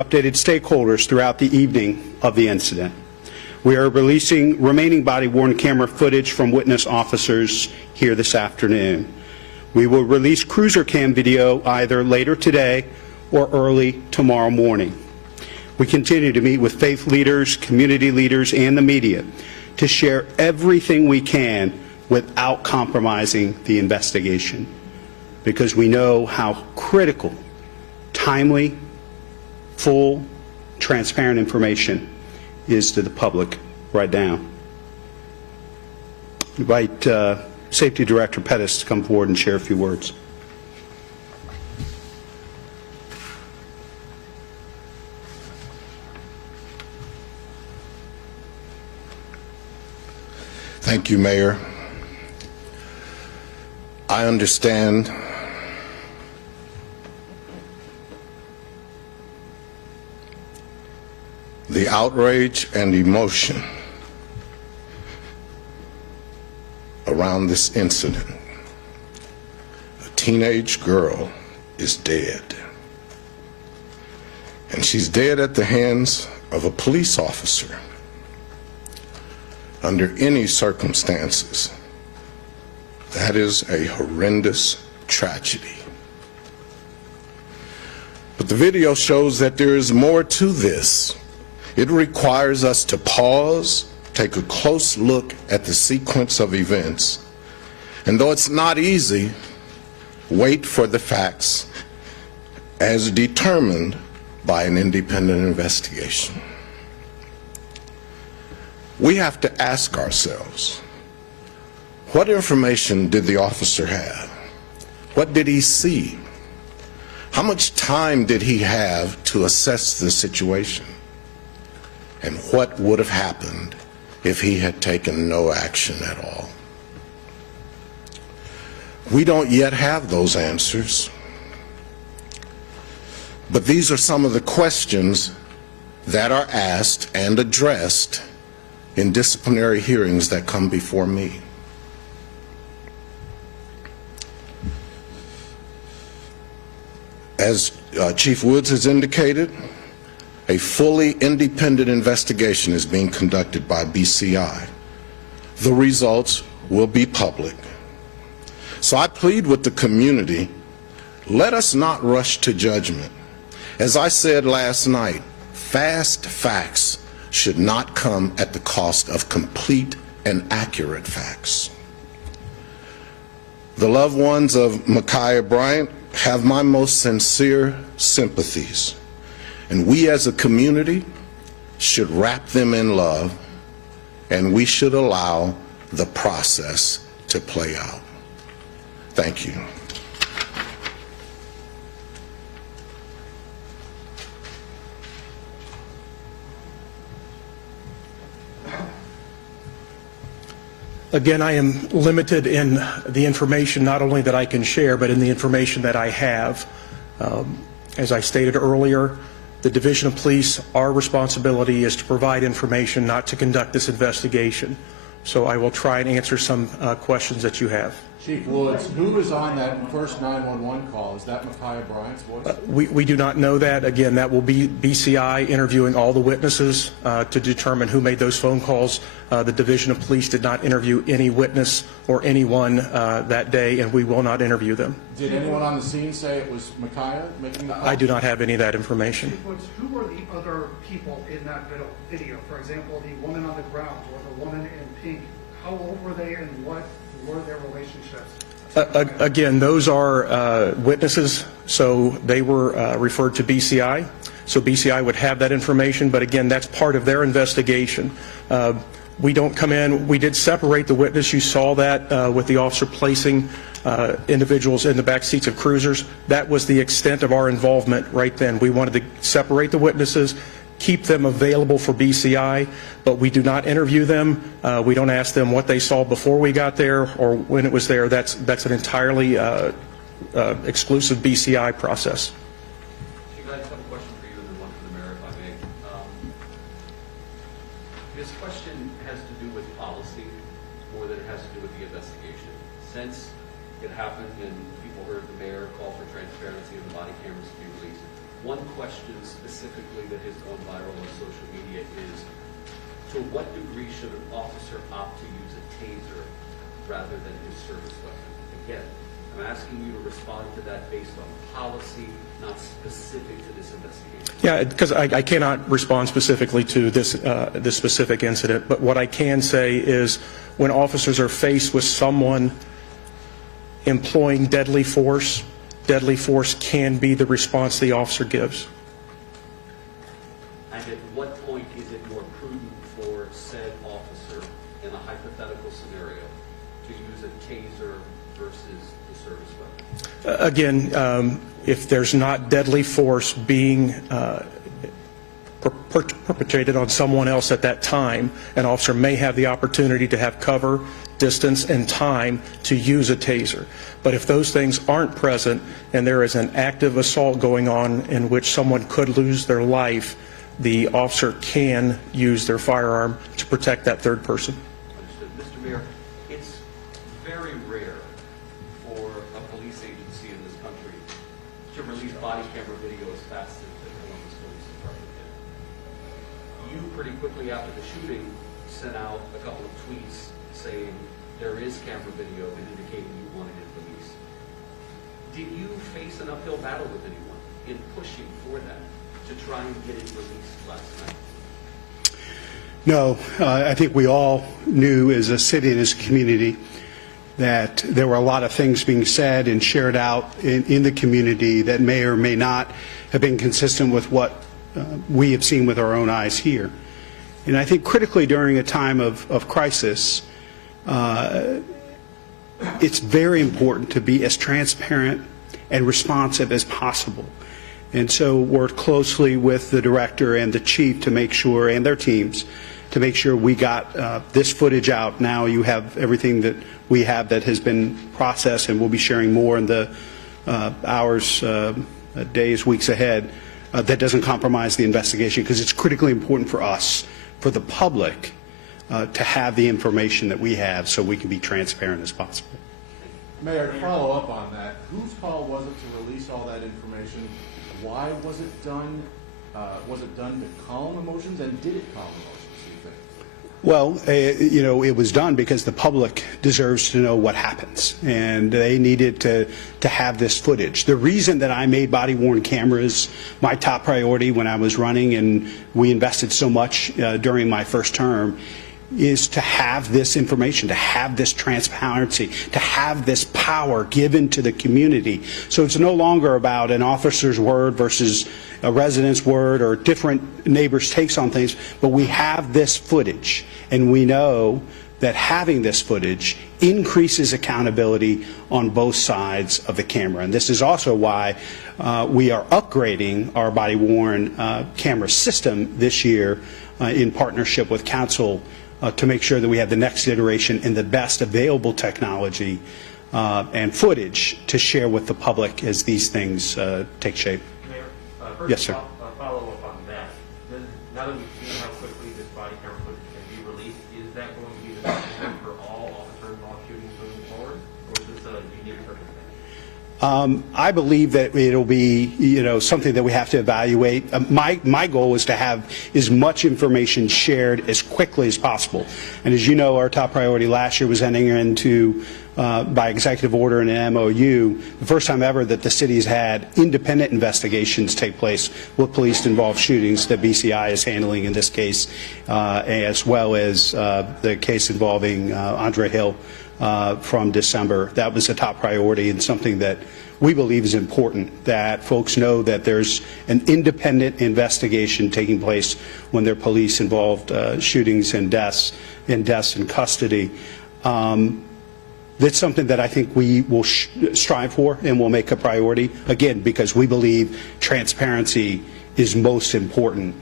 updated stakeholders throughout the evening of the incident. We are releasing remaining body-worn camera footage from witness officers here this afternoon. We will release cruiser cam video either later today or early tomorrow morning. We continue to meet with faith leaders, community leaders, and the media to share everything we can without compromising the investigation, because we know how critical timely, full, transparent information is to the public right now. I invite Safety Director Pettis to come forward and share a few words. Thank you, Mayor. I understand the outrage and emotion around this incident. A teenage girl is dead. And she's dead at the hands of a police officer. Under any circumstances, that is a horrendous tragedy. But the video shows that there is more to this. It requires us to pause, take a close look at the sequence of events, and though it's not easy, wait for the facts as determined by an independent investigation. We have to ask ourselves, what information did the officer have? What did he see? How much time did he have to assess the situation? And what would have happened if he had taken no action at all? We don't yet have those answers. But these are some of the questions that are asked and addressed in disciplinary hearings that come before me. As Chief Woods has indicated, a fully independent investigation is being conducted by BCI. The results will be public. So I plead with the community, let us not rush to judgment. As I said last night, fast facts should not come at the cost of complete and accurate facts. The loved ones of Micaiah Bryant have my most sincere sympathies. And we as a community should wrap them in love, and we should allow the process to play out. Thank you. Again, I am limited in the information not only that I can share, but in the information that I have. As I stated earlier, the Division of Police, our responsibility is to provide information, not to conduct this investigation. So I will try and answer some questions that you have. Chief Woods, who was on that first 911 call? Is that Micaiah Bryant's voice? We do not know that. Again, that will be BCI interviewing all the witnesses to determine who made those phone calls. The Division of Police did not interview any witness or anyone that day, and we will not interview them. Did anyone on the scene say it was Micaiah making the call? I do not have any of that information. Chief Woods, who were the other people in that video? For example, the woman on the ground or the woman in pink. How old were they and what were their relationships? Again, those are witnesses, so they were referred to BCI. So BCI would have that information, but again, that's part of their investigation. We don't come in. We did separate the witness. You saw that with the officer placing individuals in the back seats of cruisers. That was the extent of our involvement right then. We wanted to separate the witnesses, keep them available for BCI, but we do not interview them. We don't ask them what they saw before we got there or when it was there. That's an entirely exclusive BCI process. I just have a question for you and then one for the mayor, if I may. This question has to do with policy more than it has to do with the investigation. Since it happened and people heard the mayor call for transparency and the body cameras to be released, One question specifically that has gone viral on social media is, to what degree should an officer opt to use a taser rather than his service weapon? Again, I'm asking you to respond to that based on policy, not specific to this investigation. Yeah, because I cannot respond specifically to this specific incident, but what I can say is when officers are faced with someone employing deadly force can be the response the officer gives. And at what point is it more prudent for said officer in a hypothetical scenario to use a taser versus the service weapon? Again, if there's not deadly force being perpetrated on someone else at that time, an officer may have the opportunity to have cover, distance, and time to use a taser. But if those things aren't present and there is an active assault going on in which someone could lose their life, the officer can use their firearm to protect that third person. Understood. Mr. Mayor, it's very rare for a police agency in this country to release body camera video as fast as the Columbus Police Department did. You pretty quickly after the shooting sent out a couple of tweets saying there is camera video and indicating you wanted it released. Did you face an uphill battle with anyone in pushing for that to try and get it released last night? No, I think we all knew as a city and as a community that there were a lot of things being said and shared out in the community that may or may not have been consistent with what we have seen with our own eyes here. And I think critically during a time of crisis, it's very important to be as transparent and responsive as possible. And so work closely with the director and the chief to make sure, and their teams, to make sure we got this footage out. Now you have everything that we have that has been processed, and we'll be sharing more in the hours, days, weeks ahead. That doesn't compromise the investigation, because it's critically important for us, for the public, to have the information that we have so we can be transparent as possible. Mayor, to follow up on that, whose call was it to release all that information? Why was it done? Was it done to calm emotions, and did it calm emotions, do you think? Well, you know, it was done because the public deserves to know what happens, and they needed to have this footage. The reason that I made body-worn cameras my top priority when I was running, and we invested so much during my first term, is to have this information, to have this transparency, to have this power given to the community. So it's no longer about an officer's word versus a resident's word or different neighbors' takes on things, but we have this footage, and we know that having this footage increases accountability on both sides of the camera. And this is also why we are upgrading our body-worn camera system this year in partnership with council to make sure that we have the next iteration and the best available technology and footage to share with the public as these things take shape. Mayor, first Yes, sir. Follow up on that. Now that we've seen how quickly this body camera footage can be released, is that going to be the standard for all officer-involved shootings moving forward, or is this a unique circumstance? I believe that it'll be, you know, something that we have to evaluate. My goal is to have as much information shared as quickly as possible. And as you know, our top priority last year was entering into, by executive order and an MOU, the first time ever that the city's had independent investigations take place with police-involved shootings that BCI is handling in this case, as well as the case involving Andre Hill from December. That was a top priority and something that we believe is important, that folks know that there's an independent investigation taking place when there are police-involved shootings and deaths in custody. That's something that I think we will strive for and will make a priority, again, because we believe transparency is most important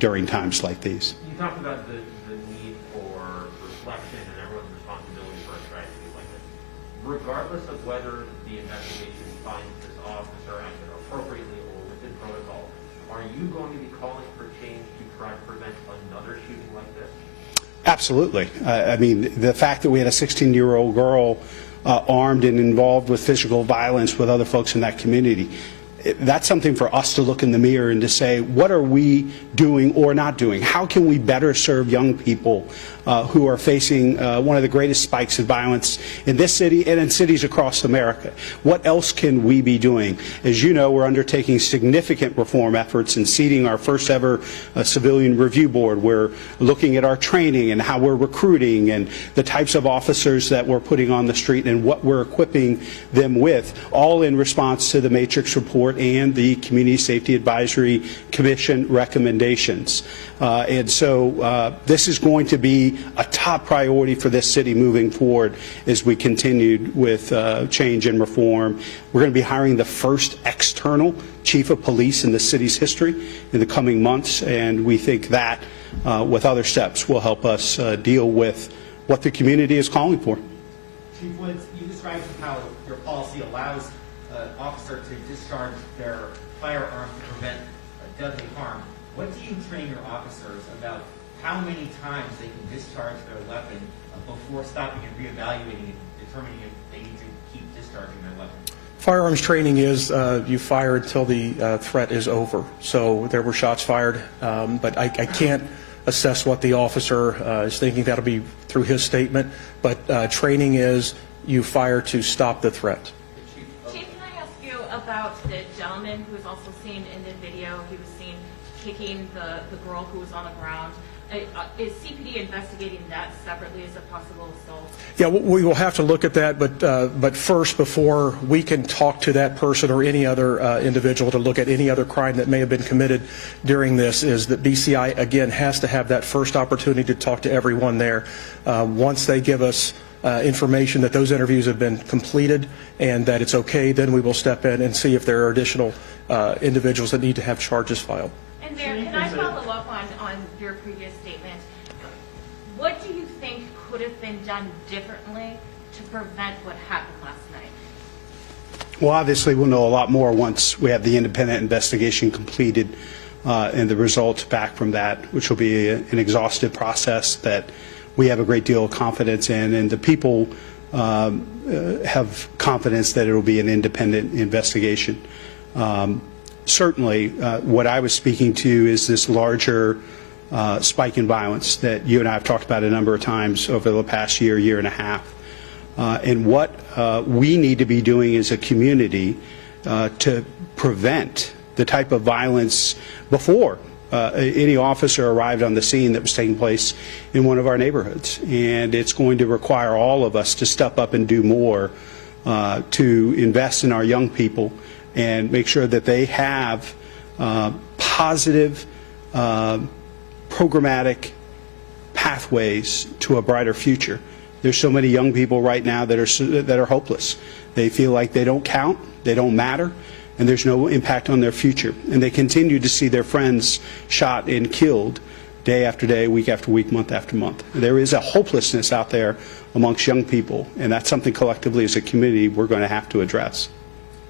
during times like these. You talked about the need for reflection and everyone's responsibility for a tragedy like this. Regardless of whether the investigation finds this officer acted appropriately or within protocol, are you going to be calling for change to try to prevent another shooting like this? Absolutely. I mean, the fact that we had a 16-year-old girl armed and involved with physical violence with other folks in that community, that's something for us to look in the mirror and to say, what are we doing or not doing? How can we better serve young people who are facing one of the greatest spikes in violence in this city and in cities across America? What else can we be doing? As you know, we're undertaking significant reform efforts and seating our first ever civilian review board. We're looking at our training and how we're recruiting and the types of officers that we're putting on the street and what we're equipping them with, all in response to the Matrix report and the Community Safety Advisory Commission recommendations. And so this is going to be a top priority for this city moving forward as we continue with change and reform. We're going to be hiring the first external chief of police in the city's history in the coming months, and we think that with other steps will help us deal with what the community is calling for. Chief Woods, you described how your policy allows an officer to discharge their firearm to prevent deadly harm. What do you train your officers about how many times they can discharge their weapon before stopping and reevaluating and determining if they need to keep discharging their weapon? Firearms training is you fire until the threat is over. So there were shots fired, but I can't assess what the officer is thinking. That'll be through his statement. But training is you fire to stop the threat. Chief, can I ask you about the gentleman who was also seen in the video? He was seen kicking the girl who was on the ground. Is CPD investigating that separately as a possible assault? Yeah, we will have to look at that, but first, before we can talk to that person or any other individual to look at any other crime that may have been committed during this, is that BCI, again, has to have that first opportunity to talk to everyone there. Once they give us information that those interviews have been completed and that it's okay, then we will step in and see if there are additional individuals that need to have charges filed. And Mayor, can I follow up on your previous statement? What do you think could have been done differently to prevent what happened last night? Well, obviously, we'll know a lot more once we have the independent investigation completed and the results back from that, which will be an exhaustive process that we have a great deal of confidence in, and the people have confidence that it will be an independent investigation. Certainly, what I was speaking to is this larger spike in violence that you and I have talked about a number of times over the past year and a half. And what we need to be doing as a community to prevent the type of violence before any officer arrived on the scene that was taking place in one of our neighborhoods. And it's going to require all of us to step up and do more to invest in our young people and make sure that they have positive, programmatic pathways to a brighter future. There's so many young people right now that are hopeless. They feel like they don't count, they don't matter, and there's no impact on their future. And they continue to see their friends shot and killed day after day, week after week, month after month. There is a hopelessness out there amongst young people, and that's something collectively as a community we're going to have to address.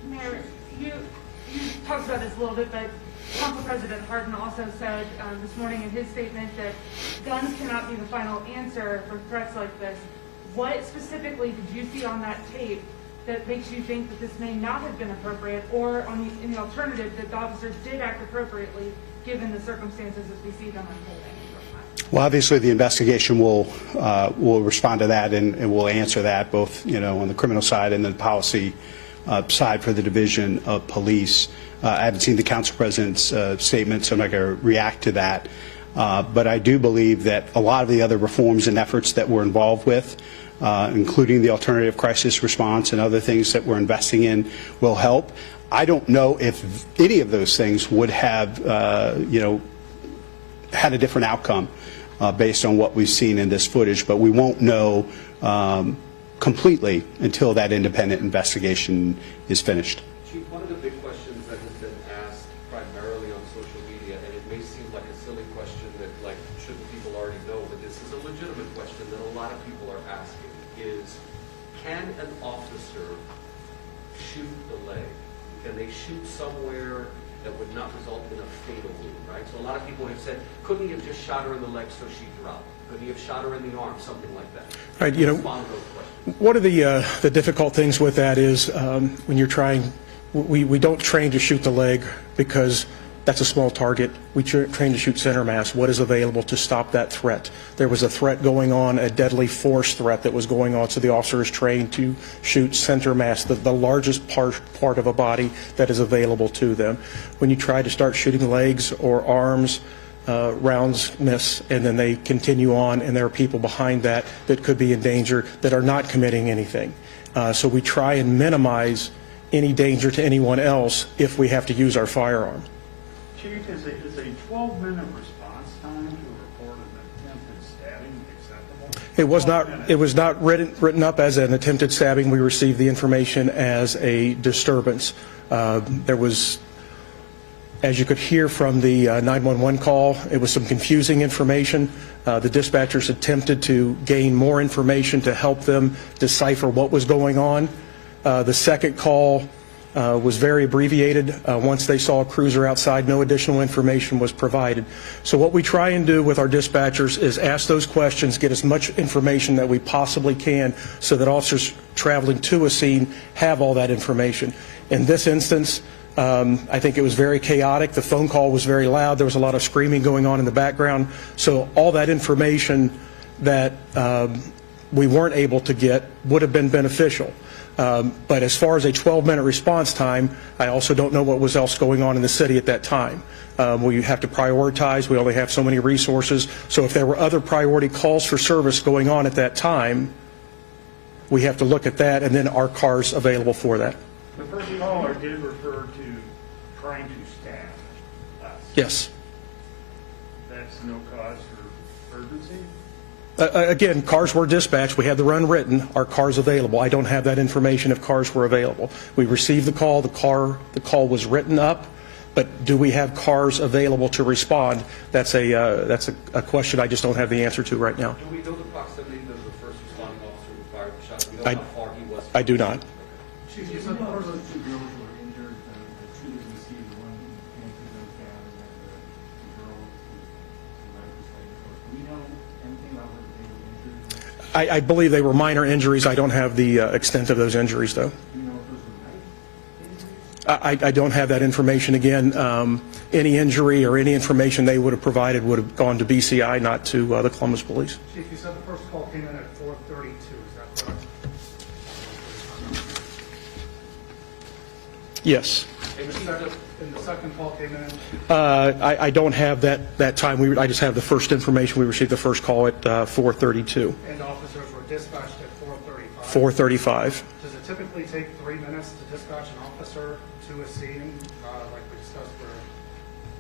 Mayor, you talked about this a little bit, but Council President Hardin also said this morning in his statement that guns cannot be the final answer for threats like this. What specifically did you see on that tape that makes you think that this may not have been appropriate, or in the alternative, that the officers did act appropriately given the circumstances as we see them unfolding? Well, obviously, the investigation will respond to that, and will answer that, both on the criminal side and the policy side for the Division of Police. I haven't seen the Council President's statement, so I'm not going to react to that. But I do believe that a lot of the other reforms and efforts that we're involved with, including the alternative crisis response and other things that we're investing in, will help. I don't know if any of those things would have, had a different outcome based on what we've seen in this footage, but we won't know completely until that independent investigation is finished. Chief, one of the big questions that has been asked primarily on social media, and it may seem like a silly question that, like, shouldn't people already know, but this is a legitimate question that a lot of people are asking, is can an officer shoot the leg? Can they shoot somewhere that would not result in a fatal wound, right? So a lot of people have said, couldn't he have just shot her in the leg so she dropped? Couldn't he have shot her in the arm, something like that? Right, Respond to those questions. one of the difficult things with that is when you're trying We don't train to shoot the leg because that's a small target. We train to shoot center mass, what is available to stop that threat. There was a threat going on, a deadly force threat that was going on, so the officer is trained to shoot center mass, the largest part of a body that is available to them. When you try to start shooting legs or arms, rounds miss, and then they continue on, and there are people behind that that could be in danger that are not committing anything. So we try and minimize any danger to anyone else if we have to use our firearm. Chief, is a 12-minute response time to report an attempted stabbing acceptable? It was not written up as an attempted stabbing. We received the information as a disturbance. There was, as you could hear from the 911 call, it was some confusing information. The dispatchers attempted to gain more information to help them decipher what was going on. The second call was very abbreviated. Once they saw a cruiser outside, no additional information was provided. So what we try and do with our dispatchers is ask those questions, get as much information that we possibly can so that officers traveling to a scene have all that information. In this instance, I think it was very chaotic. The phone call was very loud. There was a lot of screaming going on in the background. So all that information that we weren't able to get would have been beneficial. But as far as a 12-minute response time, I also don't know what was else going on in the city at that time. We have to prioritize. We only have so many resources. So if there were other priority calls for service going on at that time, we have to look at that, and then our cars available for that. The first caller did refer to trying to stab us. Yes. That's no cause for urgency? Again, cars were dispatched. We had the run written. Our cars available. I don't have that information if cars were available. We received the call. The call was written up. But do we have cars available to respond? That's a question I just don't have the answer to right now. Do we know the proximity of the first responding officer who fired the shot? Do we know how far he was? I do not. Chief, you said Those two girls were injured, the two that we see, the one who came to those down, and then the girl who right beside the court. Do we know anything about whether they were injured? I believe they were minor injuries. I don't have the extent of those injuries, though. Do you know if those were knife injuries? I don't have that information. Again, any injury or any information they would have provided would have gone to BCI, not to the Columbus Police. Chief, you said the first call came in at 4:32, is that correct? Yes. And the second call came in? I don't have that time. I just have the first information. We received the first call at 4:32. And officers were dispatched at 4:35? 4:35. Does it typically take 3 minutes to dispatch an officer to a scene, like we discussed where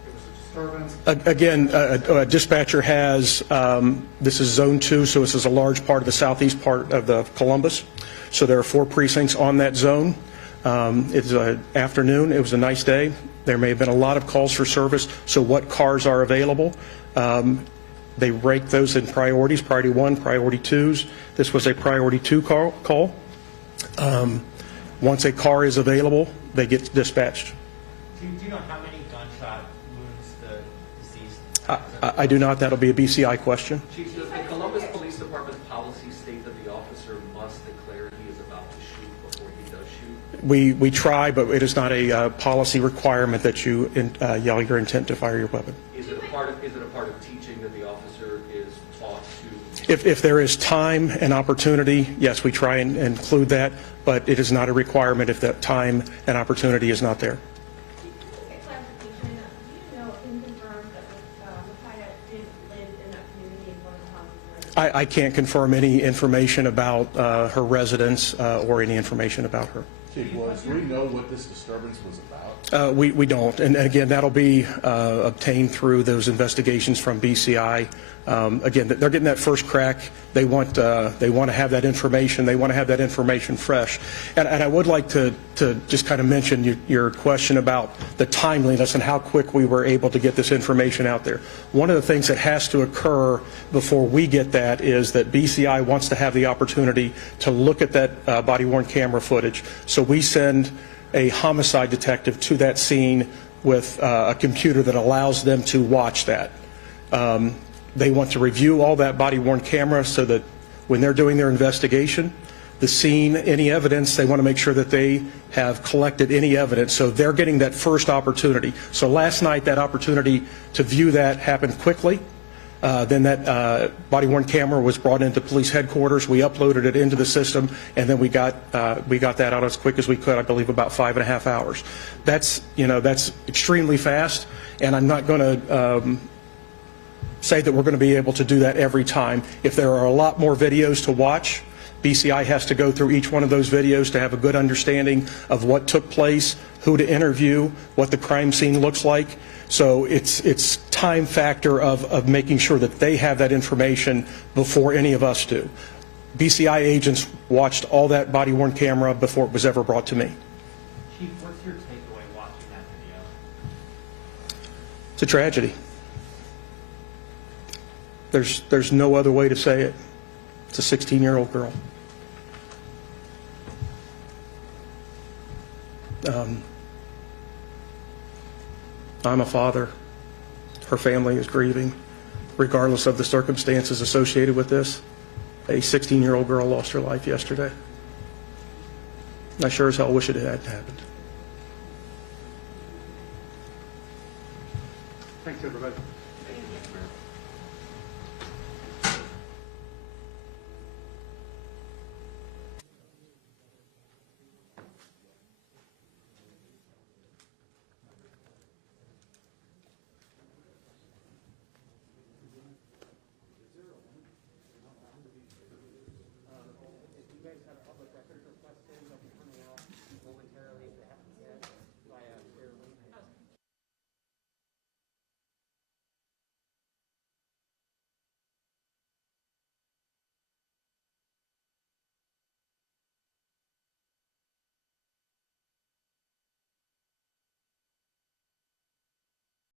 it was a disturbance? Again, a dispatcher has, this is Zone 2, so this is a large part of the southeast part of the Columbus. So there are 4 precincts on that zone. It's an afternoon. It was a nice day. There may have been a lot of calls for service, so what cars are available? They rank those in priorities, priority 1, priority 2s. This was a priority 2 call. Once a car is available, they get dispatched. Do you know how many gunshot wounds the deceased? I do not. That'll be a BCI question. Chief, does the Columbus Police Department policy state that the officer must declare he is about to shoot before he does shoot? We try, but it is not a policy requirement that you yell your intent to fire your weapon. Is it a part of teaching that the officer is taught to? If there is time and opportunity, yes, we try and include that, but it is not a requirement if that time and opportunity is not there. Clarification, do you know and confirm that Micaiah did live in that community in one of the houses? I can't confirm any information about her residence or any information about her. Chief Woods, do we know what this disturbance was about? We don't, and again, that'll be obtained through those investigations from BCI. Again, they're getting that first crack. They want to have that information. They want to have that information fresh. And I would like to just kind of mention your question about the timeliness and how quick we were able to get this information out there. One of the things that has to occur before we get that is that BCI wants to have the opportunity to look at that body-worn camera footage. So we send a homicide detective to that scene with a computer that allows them to watch that. They want to review all that body-worn camera so that when they're doing their investigation, the scene, any evidence. They want to make sure that they have collected any evidence. So they're getting that first opportunity. So last night, that opportunity to view that happened quickly. Then that body-worn camera was brought into police headquarters. We uploaded it into the system, and then we got that out as quick as we could. I believe about 5.5 hours. That's extremely fast, and I'm not going to say that we're going to be able to do that every time. If there are a lot more videos to watch, BCI has to go through each one of those videos to have a good understanding of what took place, who to interview, what the crime scene looks like. So it's time factor of making sure that they have that information before any of us do. BCI agents watched all that body-worn camera before it was ever brought to me. Chief, what's your takeaway watching that video? It's a tragedy. There's no other way to say it. It's a 16-year-old girl. I'm a father. Her family is grieving. Regardless of the circumstances associated with this, a 16-year-old girl lost her life yesterday. I sure as hell wish it hadn't happened. Thanks, everybody.